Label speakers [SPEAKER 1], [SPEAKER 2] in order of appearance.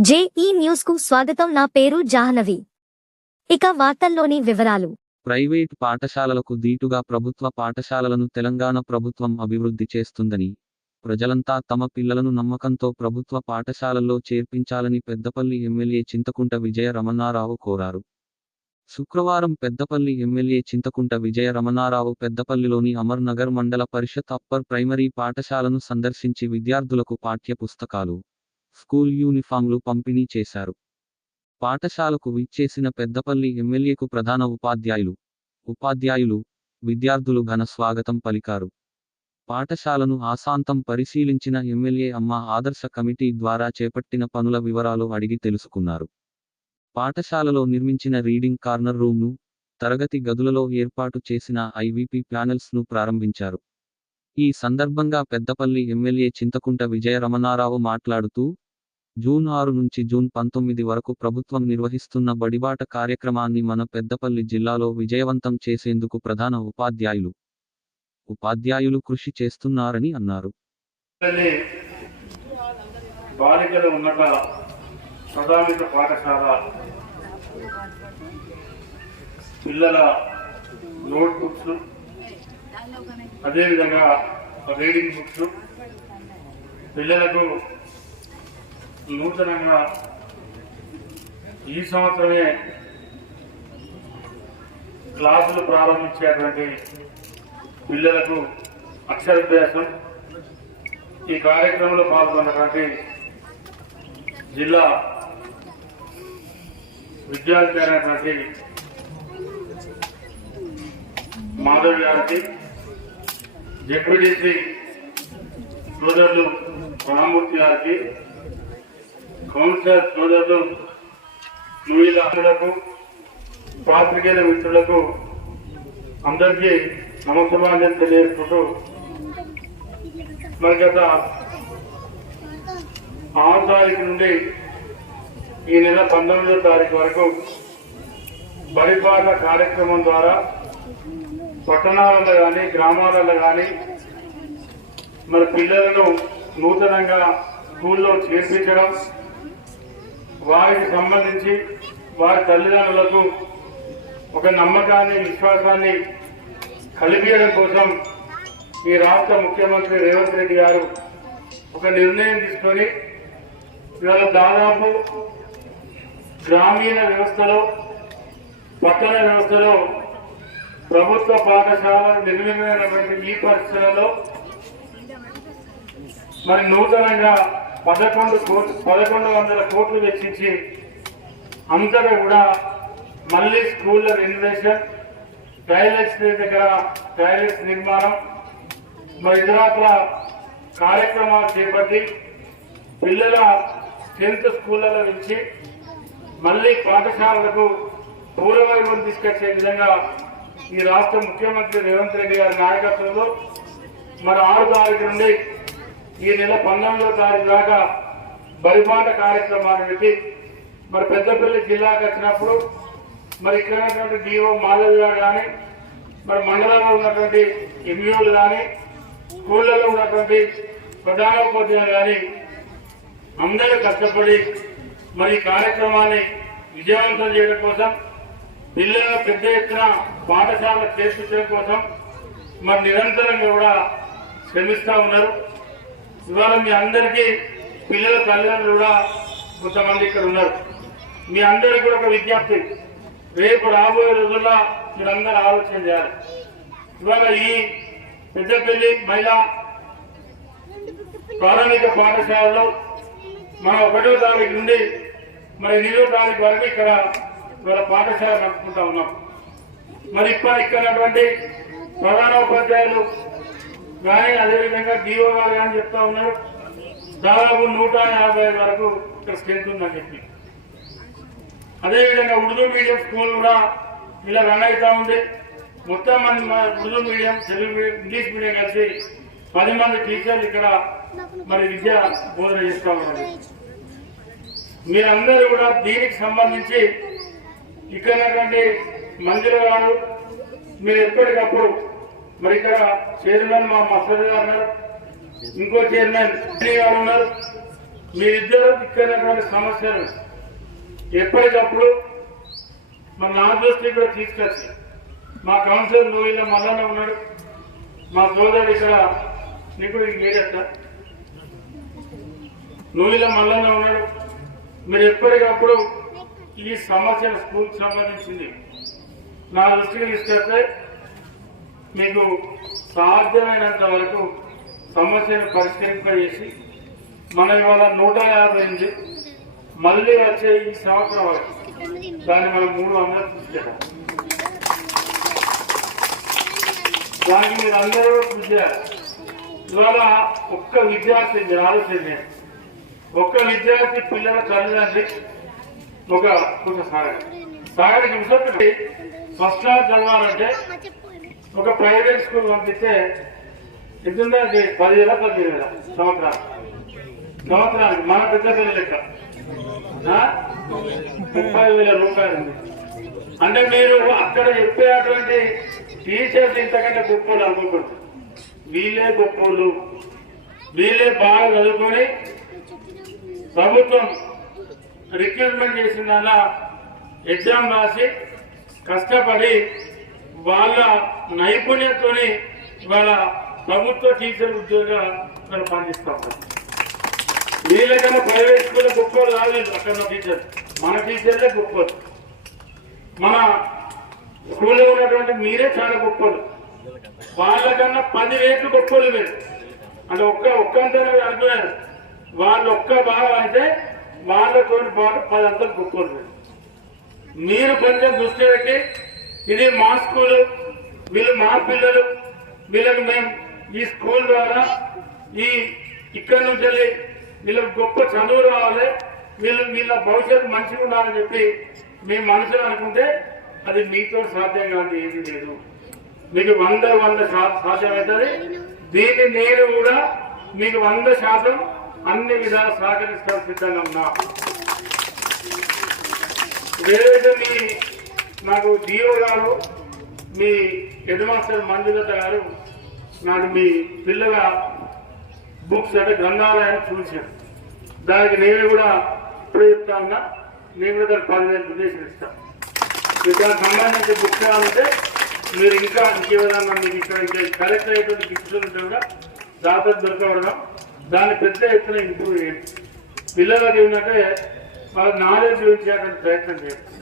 [SPEAKER 1] JEE న్యూస్కు స్వాగతం. నా పేరు జాహ్నవి. ఇక వార్తల్లోని వివరాలు.
[SPEAKER 2] ప్రైవేట్ పాఠశాలలకు దీటుగా ప్రభుత్వ పాఠశాలలను తెలంగాణ ప్రభుత్వం అభివృద్ధి చేస్తుందని ప్రజలంతా తమ పిల్లలను నమ్మకంతో ప్రభుత్వ పాఠశాలల్లో చేర్పించాలని పెద్దపల్లి ఎమ్మెల్యే చింతకుంట విజయ రమణారావు కోరారు. శుక్రవారం పెద్దపల్లి ఎమ్మెల్యే చింతకుంట విజయ రమణారావు పెద్దపల్లిలోని అమర్ నగర్ మండల పరిషత్ అప్పర్ ప్రైమరీ పాఠశాలను సందర్శించి విద్యార్థులకు పాఠ్య పుస్తకాలు స్కూల్ యూనిఫామ్లు పంపిణీ చేశారు. పాఠశాలకు విచ్చేసిన పెద్దపల్లి ఎమ్మెల్యేకు ప్రధాన ఉపాధ్యాయులు ఉపాధ్యాయులు విద్యార్థులు ఘన స్వాగతం పలికారు. పాఠశాలను ఆశాంతం పరిశీలించిన ఎమ్మెల్యే అమ్మ ఆదర్శ కమిటీ ద్వారా చేపట్టిన పనుల వివరాలు అడిగి తెలుసుకున్నారు. పాఠశాలలో నిర్మించిన రీడింగ్ కార్నర్ రూమ్ను తరగతి గదులలో ఏర్పాటు చేసిన ఐవిపి ప్యానెల్స్ను ప్రారంభించారు. ఈ సందర్భంగా పెద్దపల్లి ఎమ్మెల్యే చింతకుంట విజయ రమణారావు మాట్లాడుతూ జూన్ ఆరు నుంచి జూన్ పంతొమ్మిది వరకు ప్రభుత్వం నిర్వహిస్తున్న బడిబాట కార్యక్రమాన్ని మన పెద్దపల్లి జిల్లాలో విజయవంతం చేసేందుకు ప్రధాన ఉపాధ్యాయులు. ఉపాధ్యాయులు కృషి చేస్తున్నారని అన్నారు.
[SPEAKER 3] బాలికల ఉన్నత ప్రధానిత పాఠశాల పిల్లల నోట్ బుక్స్ అదేవిధంగా రీడింగ్ బుక్స్ పిల్లలకు నూతనంగా ఈ సంవత్సరమే క్లాసులు ప్రారంభించేటువంటి పిల్లలకు అక్షరాభ్యాసం ఈ కార్యక్రమంలో పాల్గొన్నటువంటి జిల్లా విద్యార్థి అయినటువంటి మాధవ్ గారికి డిప్యూటీసీ సోదరులు రామూర్తి గారికి కౌన్సిలర్ సోదరులు నూయిలకు పాత్రికేయుల మిత్రులకు అందరికీ నమస్కారాన్ని తెలియజేసుకుంటూ మరి గత ఆరు తారీఖు నుండి ఈ నెల పంతొమ్మిదో తారీఖు వరకు బడిపాట కార్యక్రమం ద్వారా పట్టణాలలో కానీ గ్రామాలలో కానీ మరి పిల్లలను నూతనంగా స్కూల్లో చేర్పించడం వారికి సంబంధించి వారి తల్లిదండ్రులకు ఒక నమ్మకాన్ని విశ్వాసాన్ని కలిపించడం కోసం ఈ రాష్ట్ర ముఖ్యమంత్రి రేవంత్ రెడ్డి గారు ఒక నిర్ణయం తీసుకొని ఇవాళ దాదాపు గ్రామీణ వ్యవస్థలో పట్టణ వ్యవస్థలో ప్రభుత్వ పాఠశాలలు నిర్మితమైనటువంటి ఈ పరిస్థితులలో మరి నూతనంగా పదకొండు కోట్లు పదకొండు వందల కోట్లు వెచ్చించి అంతటా కూడా. మళ్ళీ స్కూళ్ళ రెన్యువేషన్ టాయిలెట్స్ దగ్గర టాయిలెట్స్ నిర్మాణం మరి ఇతరాత్ర కార్యక్రమాలు చేపట్టి పిల్లల టెన్త్ స్కూళ్ళలో నుంచి మళ్ళీ పాఠశాలలకు పూర్వవైభవం తీసుకొచ్చే విధంగా ఈ రాష్ట్ర ముఖ్యమంత్రి రేవంత్ రెడ్డి గారి నాయకత్వంలో మరి ఆరు తారీఖు నుండి ఈ నెల పంతొమ్మిదో తారీఖు దాకా బరిపాట కార్యక్రమాన్ని పెట్టి మరి పెద్దపల్లి జిల్లాకు వచ్చినప్పుడు మరి ఇక్కడ ఉన్నటువంటి డిఓ మాధవ్ కానీ మరి మండలంలో ఉన్నటువంటి ఎంఈఓలు కానీ స్కూళ్ళలో ఉన్నటువంటి ప్రధానోపాధ్యాయులు కానీ అందరూ కష్టపడి మరి కార్యక్రమాన్ని విజయవంతం చేయడం కోసం పిల్లల పెద్ద ఎత్తున పాఠశాల చేర్పించడం కోసం మరి నిరంతరంగా కూడా శ్రమిస్తూ ఉన్నారు. ఇవాళ మీ అందరికీ పిల్లల తల్లిదండ్రులు కూడా కొంతమంది ఇక్కడ ఉన్నారు. మీ అందరికీ కూడా ఒక విజ్ఞప్తి. రేపు రాబోయే రోజుల్లో మీరందరూ ఆలోచన చేయాలి. ఇవాళ ఈ పెద్దపల్లి మహిళా ప్రాథమిక పాఠశాలలో మనం ఒకటో తారీఖు నుండి మరి ఎనిమిదో తారీఖు వరకు ఇక్కడ ఇవాళ పాఠశాల నడుపుకుంటా ఉన్నాం. మరి ఇప్పుడు ఇక్కడ ప్రధాన కానీ అదేవిధంగా డిఓ గారు కానీ చెప్తా ఉన్నారు. దాదాపు నూట యాభై వరకు ఇక్కడ స్ట్రెంత్ ఉందని చెప్పి. అదేవిధంగా ఉర్దూ మీడియం స్కూల్ కూడా ఇలా రన్ అవుతా ఉంది. మొత్తం మంది మా Urdu medium Telugu medium English medium కలిసి పది మంది టీచర్లు ఇక్కడ మరి విద్య బోధన చేస్తూ ఉన్నారు. మీరందరూ కూడా దీనికి సంబంధించి ఇక్కడ ఉన్నటువంటి మంజుల గారు మీరు ఎప్పటికప్పుడు మరి ఇక్కడ చైర్మన్ మా మసూద్ గారు ఉన్నారు. ఇంకో చైర్మన్ గారు ఉన్నారు. మీరిద్దరూ దిక్కైనటువంటి సమస్యలు ఎప్పటికప్పుడు మా నా దృష్టికి కూడా తీసుకొచ్చి మా కౌన్సిలర్ నూయిల మల్లన్న ఉన్నాడు. మా సోదరుడు ఇక్కడ నీకు మీరెట్ట నూయిల మల్లన్న ఉన్నాడు. మీరు ఎప్పటికప్పుడు ఈ సమస్య స్కూల్కి సంబంధించింది నా దృష్టికి తీసుకొస్తే మీకు సాధ్యమైనంత వరకు సమస్యను పరిష్కరింపజేసి మన ఇవాళ నూట యాభై ఎనిమిది మళ్ళీ వచ్చే ఈ సంవత్సరం వరకు దాన్ని మనం మూడు వందలు తీసుకెళ్ళాం దానికి మీరు అందరూ కృషి చేయాలి. ఇవాళ ఒక్క విద్యార్థి మీరు ఆలోచన ఒక్క విద్యార్థి పిల్లల తల్లిదండ్రి ఒక ఒక సాగర్ సాగర్ ఫస్ట్ క్లాస్ చదవాలంటే ఒక ప్రైవేట్ స్కూల్ పంపిస్తే ఎంతుందా అది పదివేల పదిహేను వేల సంవత్సరాలు. సంవత్సరానికి మన పెద్ద పిల్లలు లెక్క. ముప్పై వేల రూపాయలు ఉంది. అంటే మీరు అక్కడ చెప్పేటువంటి టీచర్స్ ఇంతకంటే గొప్పలు అనుకోకూడదు వీళ్ళే గొప్పలు వీళ్ళే బాగా చదువుకొని ప్రభుత్వం రిక్రూట్మెంట్ చేసిన ఎగ్జామ్ రాసి కష్టపడి వాళ్ళ నైపుణ్యంతోని వాళ్ళ ప్రభుత్వ టీచర్ ఉద్యోగ ఇక్కడ పనిచేస్తూ ఉంటారు వీళ్ళకన్నా ప్రైవేట్ స్కూల్ గొప్పలు రాలేదు అక్కడ టీచర్ మన టీచర్లే గొప్పలు మన స్కూల్లో ఉన్నటువంటి మీరే చాలా గొప్పలు వాళ్ళకన్నా పది రేట్లు గొప్పలు మీరు. అంటే ఒక్క ఒక్కంతనే అనుకున్నారు. వాళ్ళు ఒక్క భావం అయితే వాళ్ళతో పాటు పది అంతలు గొప్పలు మీరు. మీరు కొంచెం దృష్టి పెట్టి ఇది మా స్కూలు వీళ్ళు మా పిల్లలు వీళ్ళకి మేము ఈ స్కూల్ ద్వారా ఈ ఇక్కడి నుంచి వెళ్ళి వీళ్ళకి గొప్ప చదువు రావాలి వీళ్ళు వీళ్ళ భవిష్యత్తు మంచిగా ఉండాలని చెప్పి మీ మనసులో అనుకుంటే అది మీతో సాధ్యం కాదు ఏది లేదు. మీకు వంద వంద సాధ్యమవుతుంది దీన్ని నేను కూడా మీకు వంద శాతం అన్ని విధాలు సహకరిస్తాను సిద్ధంగా ఉన్నా. ఏదైతే మీ నాకు డిఓ గారు మీ హెడ్ మాస్టర్ మంజులత గారు నాకు మీ పిల్లల బుక్స్ అంటే గ్రంథాలయాన్ని చూశాను దానికి నేను కూడా ఇప్పుడు చెప్తా ఉన్నా నేను కూడా దానికి పదివేలు ఉద్దేశం ఇస్తాను మీకు దానికి సంబంధించిన బుక్స్ కావాలంటే మీరు ఇంకా ఇంకేదన్నా మీకు ఇక్కడ ఇంకా కలెక్ట్ అయ్యేటువంటి బుక్స్ ఉంటే కూడా దాదాపు దొరకబడడం దాన్ని పెద్ద ఎత్తున ఇంప్రూవ్ చేయండి. పిల్లలకి ఏంటంటే వాళ్ళ నాలెడ్జ్ గురించి ప్రయత్నం చేయండి.